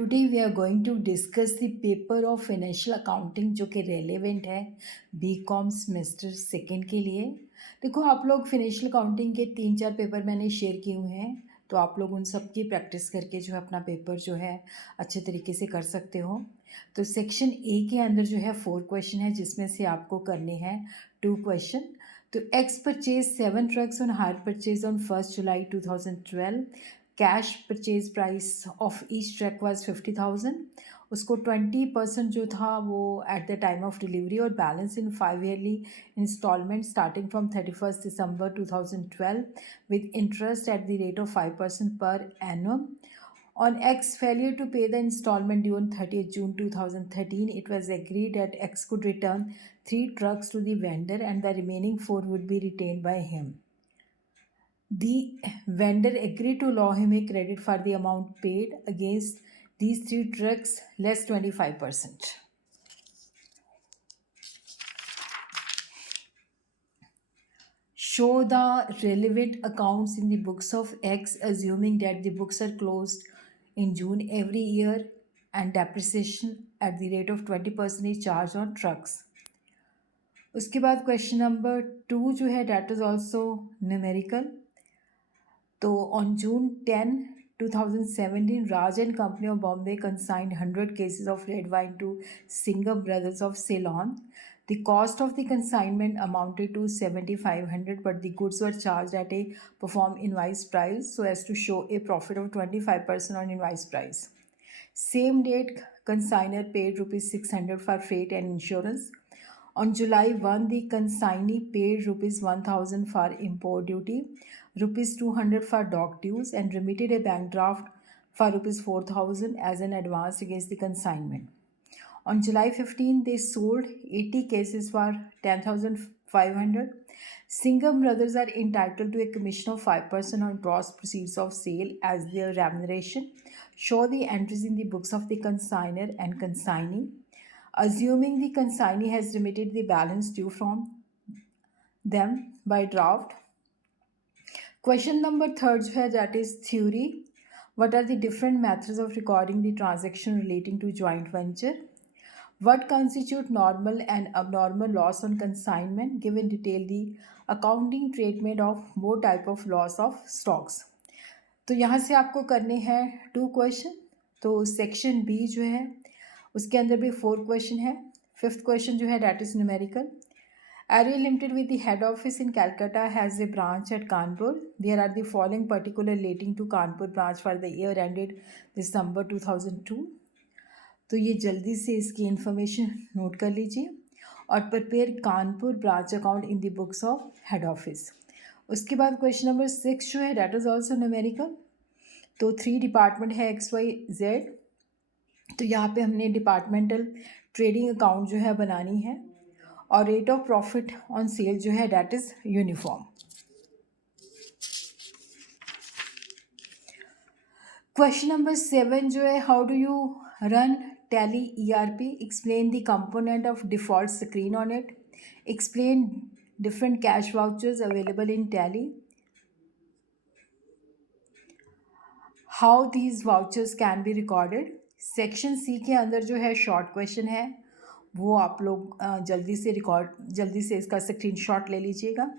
Today we are going to discuss the paper of financial accounting जो कि relevant है BCom semester second के लिए। देखो, आप लोग फाइनेंशियल अकाउंटिंग के 3-4 पेपर मैंने शेयर किए हुए हैं, तो आप लोग उन सब की प्रैक्टिस करके जो है अपना पेपर जो है अच्छे तरीके से कर सकते हो। तो सेक्शन ए के अंदर जो है 4 क्वेश्चन है, जिसमें से आपको करने हैं 2 क्वेश्चन। तो X purchase 7 trucks on hire purchase on 1 July 2012। Cash purchase price of each truck was 50,000। उसको 20% जो था वो at the time of delivery और balance in 5 yearly instalment starting from 31 December 2012 with interest at the rate of 5% per एनुअम। On X failure to pay the installment due on 30th June 2013, it was agreed that X could return 3 trucks to the vendor and the remaining 4 would be retained by him. The vendor agreed to allow him a credit for the amount paid against these 3 trucks less 25%. Show the relevant accounts in the books of X, assuming that the books are closed in June every year and depreciation at the rate of 20% is charged on trucks. उसके बाद question number 2 जो है that is also numerical. तो on June 10, 2017, Raj and Company of Bombay consigned 100 cases of red wine to Singham Brothers of Ceylon. The cost of the consignment amounted to 7,500, but the goods were charged at a perform invoice price so as to show a profit of 25% on invoice price. Same date, consignor paid rupees 600 for freight and insurance. On July 1, the consignee paid rupees 1,000 for import duty, rupees 200 for dock dues, and remitted a bank draft for rupees 4,000 as an advance against the consignment. On July 15, they sold 80 cases for 10,500. Singham Brothers are entitled to a commission of 5% on gross proceeds of sale as their remuneration. Show the entries in the books of the consignor and consignee. Assuming the consignee has remitted the balance due from them by draft. Question number 3 जो है that is theory. What are the different methods of recording the transaction relating to joint venture? What constitute normal and abnormal loss on consignment? Give in detail the accounting treatment of both type of loss of stocks. तो यहाँ से आपको करने हैं 2 question. तो section B जो है उसके अंदर भी 4 क्वेश्चन है। 5th क्वेश्चन जो है that is numerical. Array Limited with the head office in Calcutta has a branch at Kanpur. There are the following particular relating to Kanpur branch for the year ended December 2002. तो ये जल्दी से इसकी information note कर लीजिए और prepare Kanpur branch account in the books of head office. उसके बाद क्वेश्चन नंबर 6 जो है डेट इज़ ऑल्सो न्यूमेरिकल। तो 3 डिपार्टमेंट है XYZ। तो यहाँ पे हमने डिपार्टमेंटल ट्रेडिंग अकाउंट जो है बनानी है और rate of profit on sale जो है that is uniform. Question number 7 जो है how do you run Tally ERP? Explain the component of default screen on it. Explain different cash vouchers available in Tally. How these vouchers can be recorded. Section C के अंदर जो है short question है वो आप लोग जल्दी से इसका स्क्रीनशॉट ले लीजिएगा।